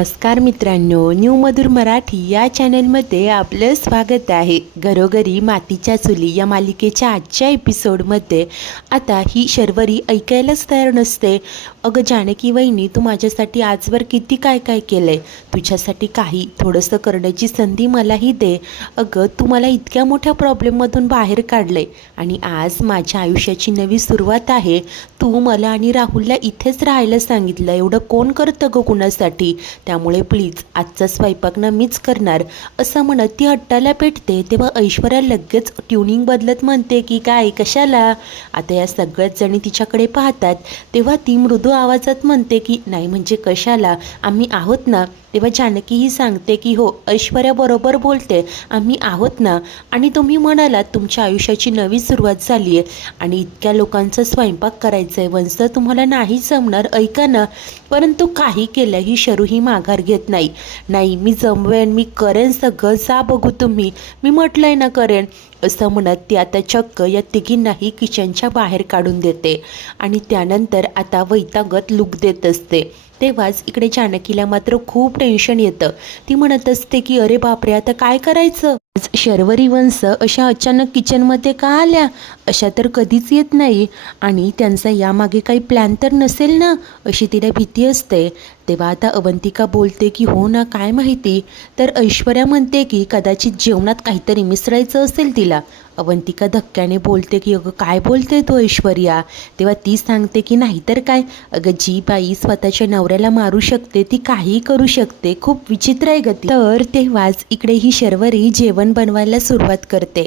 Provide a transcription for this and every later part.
नमस्कार मित्रांनो, न्यू मधुर मराठी या चॅनलमध्ये आपलं स्वागत आहे. घरोघरी मातीच्या चुली या मालिकेच्या आजच्या एपिसोडमध्ये आता ही शर्वरी ऐकायलाच तयार नसते. अगं जानकी वहिनी, तू माझ्यासाठी आजवर किती काय काय केलं आहे. तुझ्यासाठी काही थोडंसं करण्याची संधी मलाही दे. अगं तू मला इतक्या मोठ्या प्रॉब्लेममधून बाहेर काढलं आहे आणि आज माझ्या आयुष्याची नवी सुरुवात आहे. तू मला आणि राहुलला इथेच राहायला सांगितलं. एवढं कोण करतं गं कुणासाठी? त्यामुळे प्लीज आजचा स्वयंपाक ना मीच करणार, असं म्हणत ती हट्टाला पेटते. तेव्हा ऐश्वर्या लगेच ट्युनिंग बदलत म्हणते की काय कशाला. आता या सगळ्याच जणी तिच्याकडे पाहतात. तेव्हा ती मृदू आवाजात म्हणते की नाही म्हणजे कशाला, आम्ही आहोत ना. तेव्हा जानकीही सांगते की हो, ऐश्वर्या बरोबर बोलते, आम्ही आहोत ना. आणि तुम्ही म्हणालात तुमच्या आयुष्याची नवी सुरुवात झाली आहे आणि इतक्या लोकांचा स्वयंपाक करायचा आहे. वंश तुम्हाला नाही जमणार, ऐका ना. परंतु काही केलं ही शरू ही माघार घेत नाही. नाही मी जमवेन, मी करेन सगळं, जा बघू तुम्ही, मी म्हटलंय ना करेन, असं म्हणत ती आता चक्क या तिघींनाही किचनच्या बाहेर काढून देते आणि त्यानंतर आता वैतागत लुक देत असते. तेव्हाच इकडे जानकीला मात्र खूप टेन्शन येतं. ती म्हणत असते की अरे बापरे, आता काय करायचं. शर्वरी वंश अशा अचानक किचनमध्ये का आल्या? अशा तर कधीच येत नाही आणि त्यांचा यामागे काही प्लॅन तर नसेल ना, अशी तिला भीती असते. तेव्हा आता अवंतिका बोलते की हो ना, काय माहिती. तर ऐश्वर्या म्हणते की कदाचित जेवणात काहीतरी मिसळायचं असेल तिला. अवंतिका धक्क्याने बोलते की अगं काय बोलते तो ऐश्वर्या. तेव्हा ती सांगते की नाहीतर काय, अगं जी बाई स्वतःच्या नवऱ्याला मारू शकते ती काहीही करू शकते, खूप विचित्र आहे गती. तर तेव्हाच इकडे ही शर्वरी जेवण बनवायला सुरुवात करते.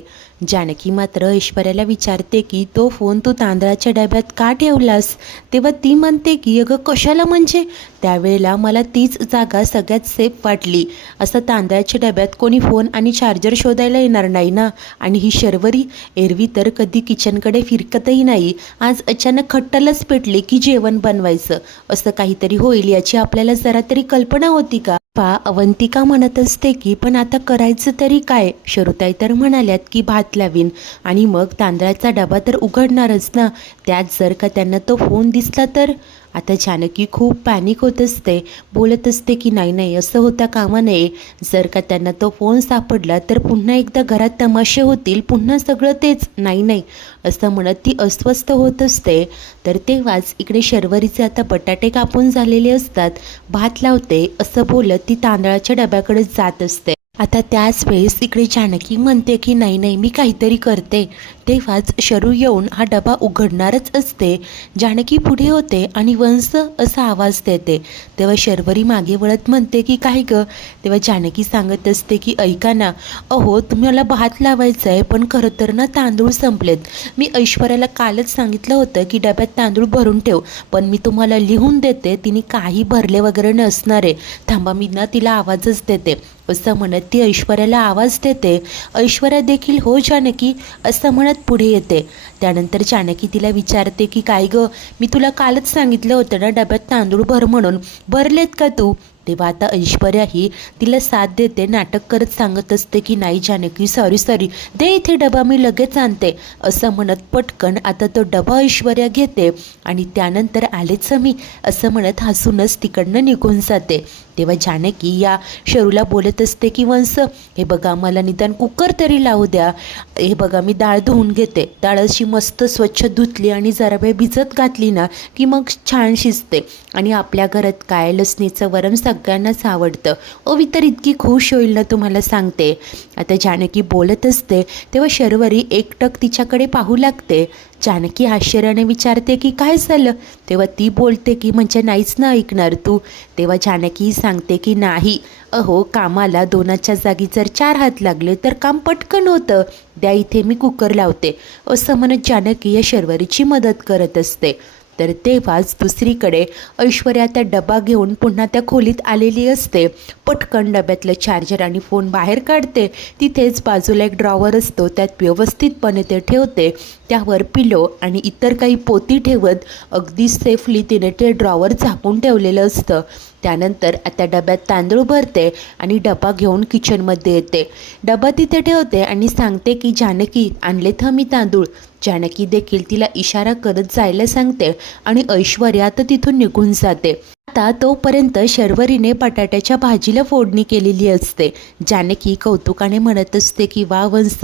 जानकी मात्र ऐश्वर्याला विचारते की तो फोन तू तांदळाच्या डब्यात का ठेवलास? तेव्हा ती म्हणते की अगं कशाला म्हणजे, त्यावेळेला मला तीच जागा सगळ्यात सेफ वाटली. असं तांदळाच्या डब्यात कोणी फोन आणि चार्जर शोधायला येणार नाही ना. आणि ही शर्वरी एरवी तर कधी किचनकडे फिरकतही नाही, आज अचानक खट्टालाच पेटले की जेवण बनवायचं, असं काहीतरी होईल याची आपल्याला जरा तरी कल्पना होती का? अवंतिका म्हणत असते की पण आता करायचं तरी काय? शरुताई तर म्हणाल्यात की भात लावीन आणि मग तांदळाचा डबा तर उघडणारच ना. त्यात जर का त्यांना तो फोन दिसला तर? आता जानकी खूप पॅनिक होत असते, बोलत असते की नाही नाही, असं होता कामा नये. जर का त्यांना तो फोन सापडला तर पुन्हा एकदा घरात तमाशे होतील, पुन्हा सगळं तेच. नाही नाही, असं म्हणत ती अस्वस्थ होत असते. तर तेव्हाच इकडे शर्वरीचे आता बटाटे कापून झालेले असतात. भात लावते असं बोलत ती तांदळाच्या डब्याकडे जात असते. आता त्याच वेळेस इकडे जानकी म्हणते की नाही नाही, मी काहीतरी करते. तेव्हाच शरू येऊन हा डबा उघडणारच असते. जानकी पुढे होते आणि वंश असा आवाज देते. तेव्हा शर्वरी मागे वळत म्हणते की काय गं? तेव्हा जानकी सांगत असते की ऐका ना, अहो तुम्हाला भात लावायचं आहे पण खरं तर ना तांदूळ संपलेत. मी ऐश्वर्याला कालच सांगितलं होतं की डब्यात तांदूळ भरून ठेव, पण मी तुम्हाला लिहून देते, तिने काही भरले वगैरे नसणार आहे. थांबा, मी ना तिला आवाजच देते, असं म्हणत ती ऐश्वर्याला आवाज देते. ऐश्वर्या देखील हो जानकी असं म्हणत पुढे येते. त्यानंतर जानकी तिला विचारते की काय गं, मी तुला कालच सांगितलं होतं ना डब्यात तांदूळ भर म्हणून, भरलेत का तू? तेव्हा आता ऐश्वर्याही तिला साथ देते, नाटक करत सांगत असते की नाही जानकी, सॉरी, दे इथे डबा, मी लगेच आणते, असं म्हणत पटकन आता तो डबा ऐश्वर्या घेते आणि त्यानंतर आलेच मी, असं म्हणत हसूनच तिकडनं निघून जाते. तेव्हा जानकी या शरूला बोलत असते की वंश, हे बघा मला निदान कुकर तरी लावू द्या. हे बघा मी डाळ धुवून घेते, डाळ अशी मस्त स्वच्छ धुतली आणि जरा वेळ भिजत घातली ना की मग छान शिजते. आणि आपल्या घरात काय लसणीचं वरण सगळ्यांनाच आवडतं. ओवी तर इतकी खुश होईल ना तुम्हाला सांगते. आता जानकी बोलत असते तेव्हा शर्वरी एकटक तिच्याकडे पाहू लागते. जानकी आश्चर्याने विचारते की काय झालं? तेव्हा ती बोलते की म्हणजे नाहीच ना ऐकणार तू? तेव्हा जानकी सांगते की नाही, अहो कामाला दोनाच्या जागी जर 4 हात लागले तर काम पटकन होतं, द्या इथे मी कुकर लावते, असं म्हणत जानकी या शर्वरीची मदत करत असते. तर तेव्हाच दुसरीकडे ऐश्वर्या त्या डबा घेऊन पुन्हा त्या खोलीत आलेली असते. पटकन डब्यातलं चार्जर आणि फोन बाहेर काढते. तिथेच बाजूला एक ड्रॉवर असतो, त्यात व्यवस्थितपणे ते ठेवते. त्यावर पिलो आणि इतर काही पोती ठेवत अगदी सेफली तिने ते ड्रॉवर झाकून ठेवलेलं असतं. त्यानंतर आता डब्यात तांदूळ भरते आणि डबा घेऊन किचनमध्ये येते. डबा तिथे ठेवते आणि सांगते की जानकी आणलेत मी तांदूळ. जानकी देखील तिला इशारा करत जायला सांगते आणि ऐश्वर्या तर तिथून निघून जाते. आता तोपर्यंत शर्वरीने बटाट्याच्या भाजीला फोडणी केलेली असते. जानकी कौतुकाने म्हणत असते की वा वंस,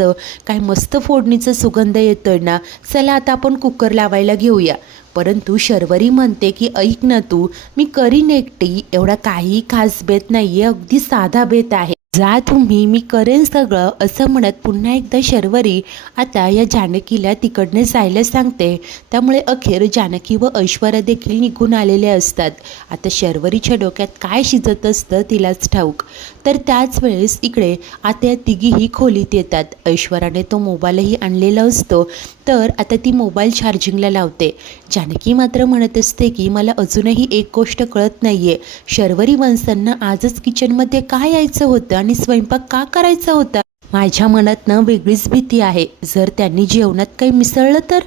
काय मस्त फोडणीचा सुगंध येतोय ना, चला आता आपण कुकर लावायला घेऊया. परंतु शर्वरी म्हणते की ऐक ना तू, मी करीन एकटी, एवढा काही खास बेत नाहीये, अगदी साधा बेत आहे, जा तुम्ही, मी करेन सगळं, असं म्हणत पुन्हा एकदा शर्वरी आता या जानकीला तिकडने जायला सांगते. त्यामुळे अखेर जानकी व ऐश्वर्या देखील निघून आलेले असतात. आता शर्वरीच्या डोक्यात काय शिजत असतं तिलाच ठाऊक. तर त्याच वेळेस इकडे आता या तिघीही खोलीत येतात. ऐश्वर्याने तो मोबाईलही आणलेला असतो. तर आता ती मोबाईल चार्जिंगला लावते. जानकी मात्र म्हणत असते की मला अजूनही एक गोष्ट कळत नाहीये, शर्वरी वंसांना आजच किचनमध्ये का यायचं होतं आणि स्वयंपाक का करायचा होता. माझ्या मनातनं वेगळीच भीती आहे, जर त्यांनी जेवणात काही मिसळलं तर.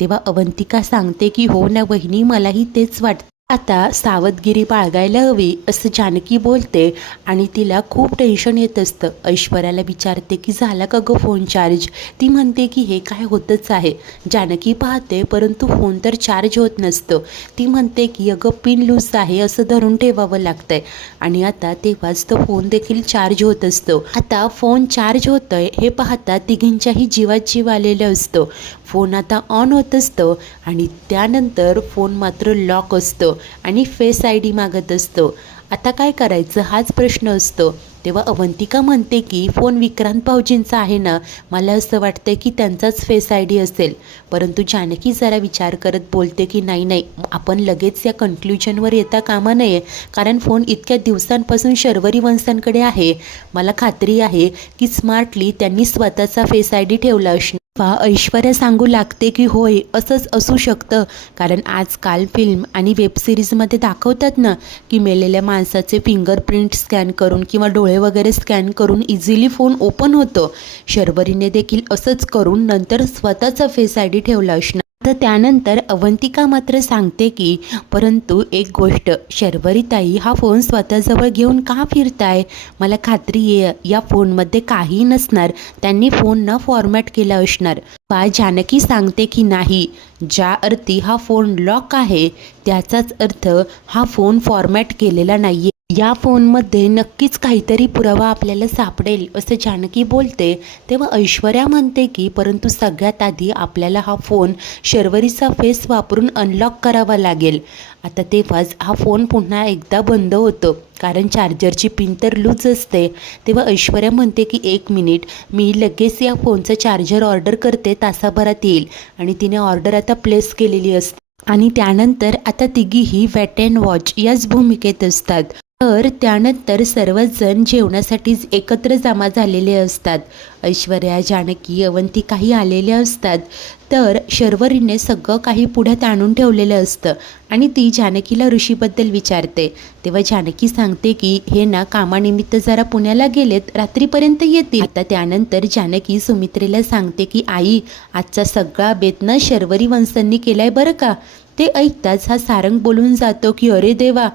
तेव्हा अवंतिका सांगते की हो ना वहिनी, मलाही तेच वाटतं. आता सावधगिरी बाळगायला हवी, असं जानकी बोलते आणि तिला खूप टेन्शन येत असतं. ऐश्वर्याला विचारते की झाला का गं फोन चार्ज. ती म्हणते की हे काय होतच आहे. जानकी पाहते परंतु फोन तर चार्ज होत नसतं. ती म्हणते की अगं पिन लूज आहे, असं धरून ठेवावं लागतंय. आणि आता तेव्हाच तो फोन देखील चार्ज होत असतो. आता फोन चार्ज होतंय हे पाहता तिघींच्याही जीवात जीव आलेला असतो. फोन आता ऑन होत असतो आणि त्यानंतर फोन मात्र लॉक असतो आणि फेस आय डी मागत असतो. आता काय करायचं हाच प्रश्न असतो. तेव्हा अवंतिका म्हणते की फोन विक्रांत भाऊजींचा आहे ना, मला असं वाटतं की त्यांचाच फेस आय डी असेल. परंतु जानकी जरा विचार करत बोलते की नाही, आपण लगेच या कन्क्ल्युजनवर येता कामा नये, कारण फोन इतक्या दिवसांपासून शर्वरी वंसांकडे आहे. मला खात्री आहे की स्मार्टली त्यांनी स्वतःचा फेस आय डी ठेवला असणार. ऐश्वर्या सांगू लागते की होय असंच असू शकतं, कारण आजकाल फिल्म आणि वेबसिरीजमध्ये दाखवतात ना की मेलेल्या माणसाचे फिंगरप्रिंट स्कॅन करून किंवा डोळे वगैरे स्कॅन करून इझिली फोन ओपन होतो. शर्वरीने देखील असंच करून नंतर स्वतःचा फेस आय डी ठेवला असणार. तर त्यानंतर अवंतिका मात्र सांगते की परंतु एक गोष्ट, शर्वरीताई हा फोन स्वतःजवळ घेऊन का फिरताय. मला खात्री आहे या फोनमध्ये काहीही नसणार, त्यांनी फोन न फॉर्मॅट केला असणार. जानकी सांगते की नाही, ज्या अर्थी हा फोन लॉक आहे त्याचाच अर्थ हा फोन फॉर्मॅट केलेला नाहीये. या फोनमध्ये नक्कीच काहीतरी पुरावा आपल्याला सापडेल, असं जानकी बोलते. तेव्हा ऐश्वर्या म्हणते की परंतु सगळ्यात आधी आपल्याला हा फोन शर्वरीचा फेस वापरून अनलॉक करावा लागेल. आता तेव्हाच हा फोन पुन्हा एकदा बंद होतो, कारण चार्जरची पिन तर लूज असते. तेव्हा ऐश्वर्या म्हणते की 1 मिनिट, मी लगेच या फोनचं चार्जर ऑर्डर करते, तासाभरात येईल. आणि तिने ऑर्डर आता प्लेस केलेली असते. आणि त्यानंतर आता तिघीही वेट अँड वॉच याच भूमिकेत असतात. तर त्यानंतर सर्वच जण जेवणासाठी एकत्र जमा झालेले असतात. ऐश्वर्या, जानकी, अवंतिकाही आलेल्या असतात. तर शर्वरीने सगळं काही पुढ्यात आणून ठेवलेलं असतं आणि ती जानकीला ऋषीबद्दल विचारते. तेव्हा जानकी सांगते की हे ना कामानिमित्त जरा पुण्याला गेलेत, रात्रीपर्यंत येतील. आता त्यानंतर जानकी सुमित्रेला सांगते की आई, आजचा सगळा बेत ना शर्वरी वंसांनी केलाय बरं का. ते ऐकताच हा सारंग बोलून जातो की अरे देवा.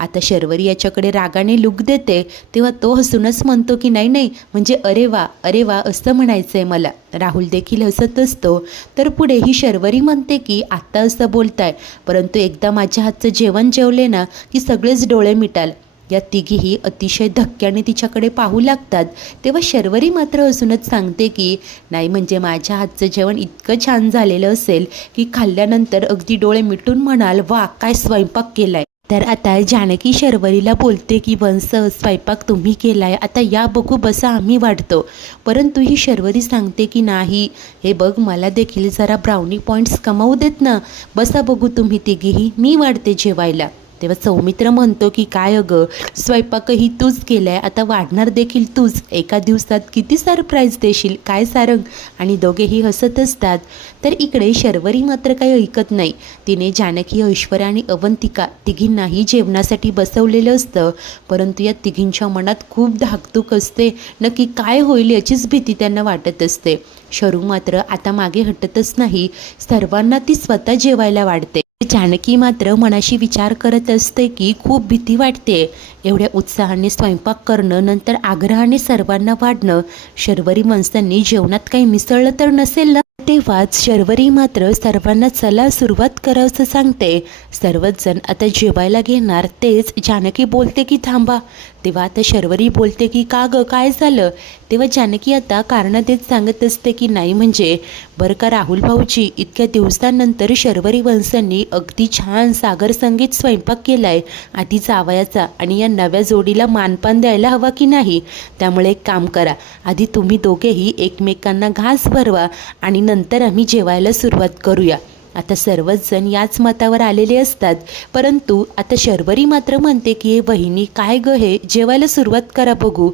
आता शर्वरी याच्याकडे रागाने लुक देते. तेव्हा तो हसूनच म्हणतो की नाही, म्हणजे अरे वा असं म्हणायचं आहे मला. राहुल देखील हसत असतो. तर पुढे ही शर्वरी म्हणते की आत्ता असं बोलताय, परंतु एकदा माझ्या हातचं जेवण जेवले ना की सगळेच डोळे मिटाल. या तिघीही अतिशय धक्क्याने तिच्याकडे पाहू लागतात. तेव्हा शर्वरी मात्र असूनच सांगते की नाही, म्हणजे माझ्या हातचं जेवण इतकं छान झालेलं असेल की खाल्ल्यानंतर अगदी डोळे मिटून म्हणाल वा काय स्वयंपाक केलाय. तर आता जानकी शर्वरीला बोलते की वंस, स्वयंपाक तुम्ही केलाय, आता या बघू बसा आम्ही वाढतो. परंतु ही शर्वरी सांगते की नाही, हे बघ मला देखील जरा ब्राउनी पॉईंट्स कमावू देत ना, बसा बघू तुम्ही तिघीही, मी वाढते जेवायला. तेव्हा सौमित्र म्हणतो की काय अगं, स्वयंपाकही तूच केलाय, आता वाढणार देखील तूच, एका दिवसात किती सरप्राईज देशील काय सारंग. आणि दोघेही हसत असतात. तर इकडे शर्वरी मात्र काही ऐकत नाही. तिने जानकी, ऐश्वर्या आणि अवंतिका तिघींनाही जेवणासाठी बसवलेलं असतं. परंतु या तिघींच्या मनात खूप धाकधूक असते. नक्की काय होईल याचीच भीती त्यांना वाटत असते. शरू मात्र आता मागे हटतच नाही, सर्वांना ती स्वतः जेवायला वाढते. जानकी मात्र मनाशी विचार करत असते की खूप भीती वाटते, एवढ्या उत्साहाने स्वयंपाक करणं, नंतर आग्रहाने सर्वांना वाढणं. शर्वरी वंसांनी जेवणात काही मिसळलं तर नसेल ना. तेव्हाच शर्वरी मात्र सर्वांना चला सुरुवात करा असं सांगते. सर्वच जण आता जेवायला घेणार तेच जानकी बोलते की थांबा. तेव्हा आता शर्वरी बोलते की का गं काय झालं. तेव्हा जानकी आता कारणं देत सांगत असते की नाही म्हणजे बरं का राहुल भाऊजी, इतक्या दिवसांनंतर शर्वरी वंशांनी अगदी छान सागर संगीत स्वयंपाक केलाय आधी जावयाचा, आणि या नव्या जोडीला मानपान द्यायला हवा की नाही. त्यामुळे एक काम करा, आधी तुम्ही दोघेही एकमेकांना घास भरवा आणि नंतर आम्ही जेवायला सुरुवात करूया. आता सर्वच जण याच मतावर आलेले असतात, परंतु आता शर्वरी मात्र म्हणते की वहिनी काय गं हे, जेवायला सुरुवात करा बघू.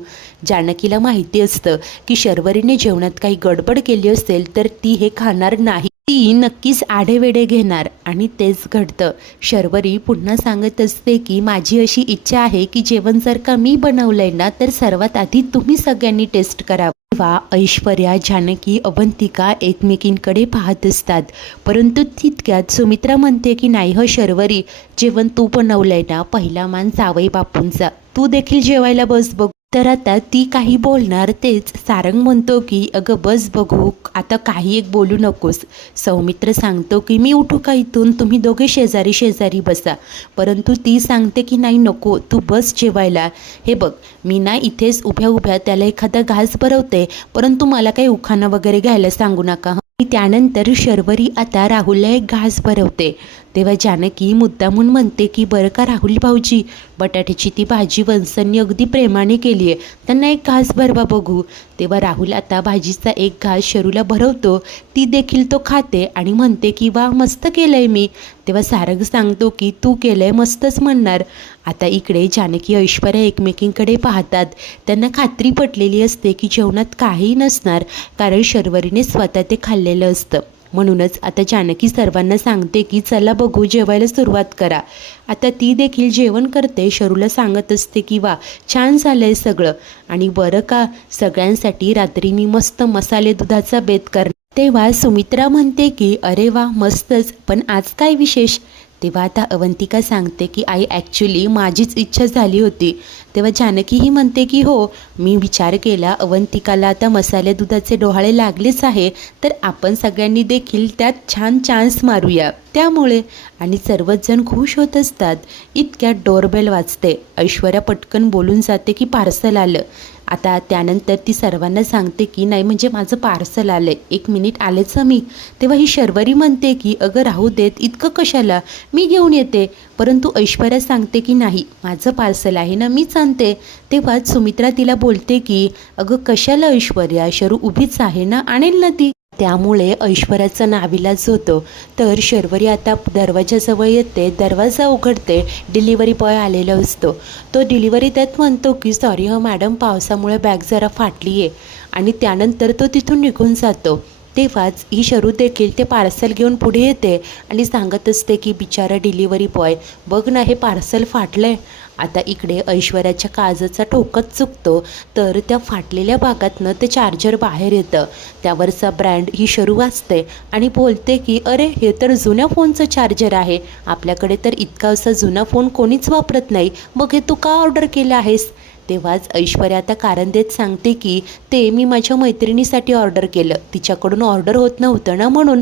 जानकीला माहिती असतं की शर्वरीने जेवणात काही गडबड केली असेल तर ती हे खाणार नाही, ती नक्कीच आढेवेढे घेणार, आणि तेच घडतं. शर्वरी पुन्हा सांगत असते की माझी अशी इच्छा आहे की जेवण जर का मी बनवलंय ना तर सर्वात आधी तुम्ही सगळ्यांनी टेस्ट करावं. तेव्हा ऐश्वर्या, जानकी, अवंतिका एकमेकींकडे पाहत असतात, परंतु तितक्यात सुमित्रा म्हणते की नाही हो शर्वरी, जेवण तू बनवलंय ना, पहिला मान जावई बापूंचा, तू देखील जेवायला बस बघू. तर आता ती काही बोलणार तेच सारंग म्हणतो की अगं बस बघू, आता काही एक बोलू नकोस. सौमित्र सांगतो की मी उठू का इथून, तुम्ही दोघे शेजारी शेजारी बसा, परंतु ती सांगते की नाही नको, तू बस जेवायला. हे बघ मी ना इथेच उभ्या उभ्या त्याला एखादा घास भरवते, परंतु मला काही उखाणा वगैरे घ्यायला सांगू नका. त्यानंतर शर्वरी आता राहुलला एक घास भरवते. तेव्हा जानकी मुद्दामून म्हणते की बरं का राहुल भाऊजी, बटाट्याची ती भाजी वंशांनी अगदी प्रेमाने केली आहे, त्यांना एक घास भरवा बघू. तेव्हा राहुल आता भाजीचा एक घास शरूला भरवतो, ती देखील तो खाते आणि म्हणते की वा मस्त केलंय मी. तेव्हा सारंग सांगतो की तू केलंय मस्तच म्हणणार. आता इकडे जानकी ऐश्वर्या एकमेकींकडे पाहतात, त्यांना खात्री पटलेली असते की जेवणात काहीही नसणार, कारण शर्वरीने स्वतः ते खाल्लेलं असतं. म्हणूनच आता जानकी सर्वांना सांगते की चला बघू जेवायला सुरुवात करा. आता ती देखील जेवण करते, शरूला सांगत असते की वा छान झालंय सगळं, आणि बरं का सगळ्यांसाठी रात्री मी मस्त मसाले दुधाचा बेत करणार. तेव्हा सुमित्रा म्हणते की अरे वा मस्तच, पण आज काय विशेष. तेव्हा आता अवंतिका सांगते की आई ॲक्च्युली माझीच इच्छा झाली होती. तेव्हा जानकीही म्हणते की हो, मी विचार केला अवंतिकाला आता मसाले दुधाचे डोहाळे लागलेच आहे, तर आपण सगळ्यांनी देखील त्यात छान चान्स मारूया. त्यामुळे आणि सर्वच जण खुश होत असतात. इतक्यात डोरबेल वाजते. ऐश्वर्या पटकन बोलून जाते की पार्सल आलं. आता त्यानंतर ती सर्वांना सांगते की नाही म्हणजे माझं पार्सल आलं आहे, 1 मिनिट आलेच मी. तेव्हा ही शर्वरी म्हणते की अगं राहू देत, इतकं कशाला, मी घेऊन येते. परंतु ऐश्वर्या सांगते की नाही माझं पार्सल आहे ना, मीच आणते. तेव्हाच सुमित्रा तिला बोलते की अगं कशाला ऐश्वर्या, शरू उभीच आहे ना, आणेल ना ती. त्यामुळे ऐश्वर्याचा नाविलाज होतो. तर शर्वरी आता दरवाजाजवळ येते, दरवाजा उघडते, डिलिव्हरी बॉय आलेला असतो. तो डिलिव्हरी देत म्हणतो की सॉरी हो मॅडम, पावसामुळे बॅग जरा फाटली आहे, आणि त्यानंतर तो तिथून निघून जातो. तेव्हाच ही शरू देखील ते पार्सल घेऊन पुढे येते आणि सांगत असते की बिचारा डिलिव्हरी बॉय, बघ ना हे पार्सल फाटलंय. आता इकडे ऐश्वर्याच्या काळजाचा ठोकाच चुकतो, तर त्या फाटलेल्या भागातनं ते चार्जर बाहेर येतं. त्यावरचा ब्रँड ही शरू वाचते आणि बोलते की अरे हे तर जुन्या फोनचं चार्जर आहे, आपल्याकडे तर इतका असा जुना फोन कोणीच वापरत नाही, मग हे तू का ऑर्डर केलं आहेस. तेव्हाच ऐश्वर्या आता कारण देत सांगते की ते मी माझ्या मैत्रिणीसाठी ऑर्डर केलं, तिच्याकडून ऑर्डर होत नव्हतं ना म्हणून.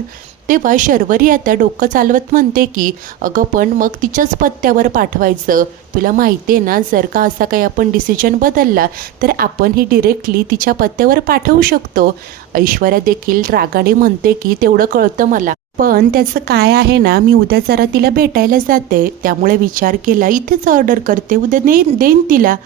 तेव्हा शर्वरी आता डोकं चालवत म्हणते की अगं पण मग तिच्याच पत्त्यावर पाठवायचं, तुला माहिती आहे ना जर का असा काही आपण डिसिजन बदलला तर आपण ही डिरेक्टली तिच्या पत्त्यावर पाठवू शकतो. ऐश्वर्या देखील रागाने म्हणते की तेवढं कळतं मला, पण त्याचं काय आहे ना, मी उद्या जरा तिला भेटायला जाते, त्यामुळे विचार केला इथेच ऑर्डर करते, उद्या देईन तिला.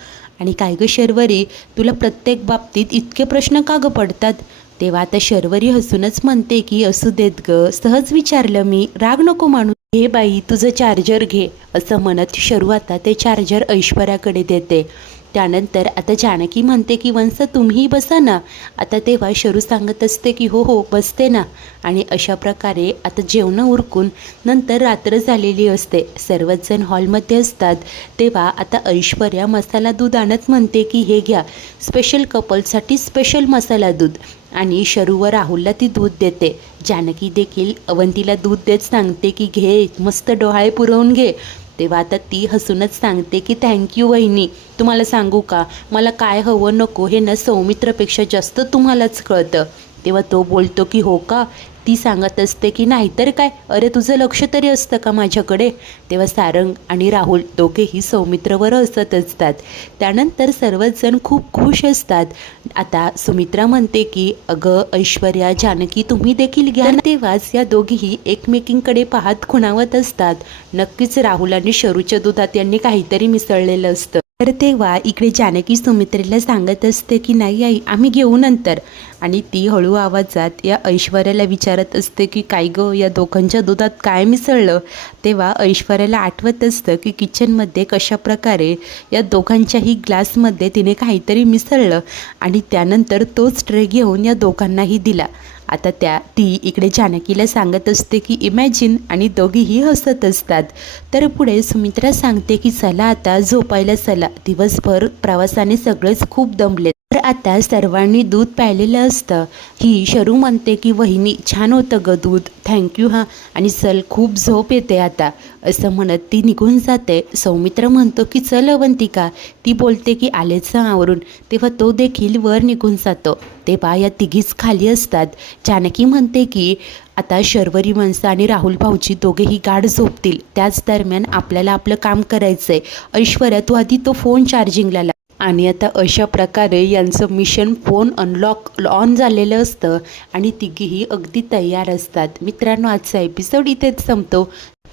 आणि काय गं शर्वरी, तुला प्रत्येक बाबतीत इतके प्रश्न का गं पडतात. तेव्हा आता शर्वरी हसूनच म्हणते की असू देत ग, सहज विचारलं मी, राग नको मानू. हे बाई तुझं चार्जर घे, असं म्हणत शरू आता ते चार्जर ऐश्वर्याकडे देते. त्यानंतर आता जानकी म्हणते की वंस तुम्ही बसा ना. आता तेव्हा शरू सांगत असते की हो हो बसते ना. आणि अशा प्रकारे आता जेवणं उरकून नंतर रात्र झालेली असते, सर्वच जण हॉलमध्ये असतात. तेव्हा आता ऐश्वर्या मसाला दूध आणत म्हणते की हे घ्या, स्पेशल कपलसाठी स्पेशल मसाला दूध. आणि शरू व राहुलला ती दूध देते. जानकी देखील अवंतीला दूध देत सांगते की घे, मस्त डोहाळे पुरवून घे. तेव्हा आता ती हसूनच सांगते की थँक्यू वहिनी, तुम्हाला सांगू का मला काय हवं नको हे ना सौमित्रपेक्षा जास्त तुम्हालाच कळतं. तेव्हा तो बोलतो की हो का. ती सांगत असते की नाही तर काय, अरे तुझं लक्ष तरी असतं का माझ्याकडे. तेव्हा सारंग आणि राहुल दोघेही सौमित्रवर हसत असतात. त्यानंतर सर्वच जण खूप खुश असतात. आता सुमित्रा म्हणते की अगं ऐश्वर्या, जानकी तुम्ही देखील घ्या. तेव्हाच या दोघीही एकमेकींकडे पाहत खुणावत असतात. नक्कीच राहुल आणि शरूच्या दुधात यांनी काहीतरी मिसळलेलं असतं. तर तेव्हा इकडे जानकी सुमित्रेला सांगत असते की नाही आई, आम्ही घेऊ नंतर. आणि ती हळू आवाजात या ऐश्वर्याला विचारत असते की काय गं, या दोघांच्या दुधात काय मिसळलं. तेव्हा ऐश्वर्याला आठवत असतं की किचनमध्ये कशाप्रकारे या दोघांच्याही ग्लासमध्ये तिने काहीतरी मिसळलं आणि त्यानंतर तोच ट्रे घेऊन या दोघांनाही दिला. आता ती इकडे जानकीला सांगत असते की इमॅजिन, आणि दोघीही हसत असतात. तर पुढे सुमित्रा सांगते की चला आता झोपायला चला, दिवसभर प्रवासाने सगळेच खूप दमले. तर आता सर्वांनी दूध प्यायलेलं असतं. ही शरू म्हणते की वहिनी छान होतं ग दूध, थँक्यू हां, आणि चल खूप झोप येते आता, असं म्हणत ती निघून जाते. सौमित्र म्हणतो की चल अवंतिका. ती बोलते की आलेच आवरून. तेव्हा तो देखील वर निघून जातो. तेव्हा या तिघीच खाली असतात. जानकी म्हणते की आता शर्वरी माणसं आणि राहुल भाऊजी दोघेही गाढ झोपतील, त्याच दरम्यान आपल्याला आपलं काम करायचं आहे. ऐश्वर्या तू आधी तो फोन चार्जिंगला लाव. आणि आता अशा प्रकारे यांचं मिशन फोन अनलॉक ऑन झालेलं असतं आणि तिघीही अगदी तयार असतात. मित्रांनो, आजचा एपिसोड इथेच संपतो.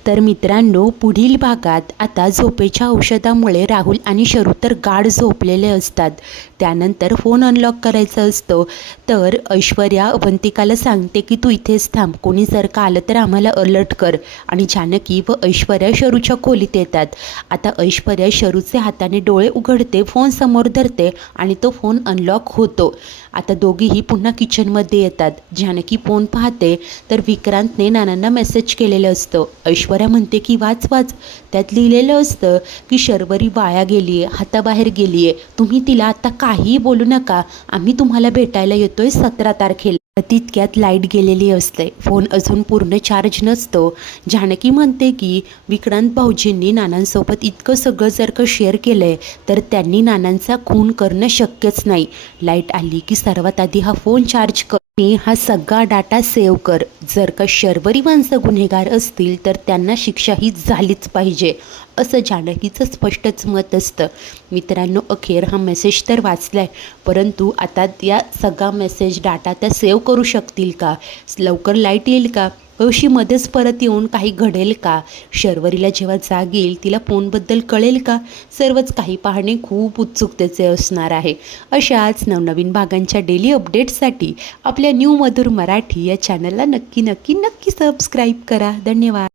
तर मित्रांनो, पुढील भागात आता झोपेच्या औषधामुळे राहुल आणि शरू तर गाढ झोपलेले असतात. त्यानंतर फोन अनलॉक करायचा असतो. तर ऐश्वर्या अवंतिकाला सांगते की तू इथेच थांब, कोणी जर का आलं तर आम्हाला अलर्ट कर. आणि जानकी व ऐश्वर्या शरूच्या खोलीत येतात. आता ऐश्वर्या शरूचे हाताने डोळे उघडते, फोन समोर धरते आणि तो फोन अनलॉक होतो. आता दोघीही पुन्हा किचनमध्ये येतात. जानकी फोन पाहते तर विक्रांतने नानांना मेसेज केलेलं असतं. ऐश्वर्या म्हणते की वाच वाच. त्यात लिहिलेलं असतं की शर्वरी वाया गेली आहे, हाताबाहेर गेली आहे, तुम्ही तिला आता काहीही बोलू नका, आम्ही तुम्हाला भेटायला येतोय 17 तारखेला. तितक्यात लाईट गेलेली असते. फोन अजून पूर्ण चार्ज नसतो. जानकी म्हणते की विक्रांत भाऊजींनी नानांसोबत इतकं सगळं जर का शेअर केलं आहे तर त्यांनी नानांचा खून करणं शक्यच नाही. लाईट आली की सर्वात आधी हा फोन चार्ज कर आणि हा सगळा डाटा सेव्ह कर. जर का शर्वरी माणसं गुन्हेगार असतील तर त्यांना शिक्षा ही झालीच पाहिजे, असं जानकीचं स्पष्टच मत असतं. मित्रांनो, अखेर हा मेसेज तर वाचलाय, परंतु आता या सगळा मेसेज डाटा त्या सेव्ह करू शकतील का? लवकर लाईट येईल का? अशी मध्येच परत येऊन काही घडेल का? शर्वरीला जेव्हा जाग येईल तिला फोनबद्दल कळेल का? सर्वच काही पाहणे खूप उत्सुकतेचे असणार आहे. अशाच नवनवीन भागांच्या डेली अपडेट्ससाठी आपल्या न्यू मधुर मराठी या चॅनलला नक्की सबस्क्राईब करा. धन्यवाद.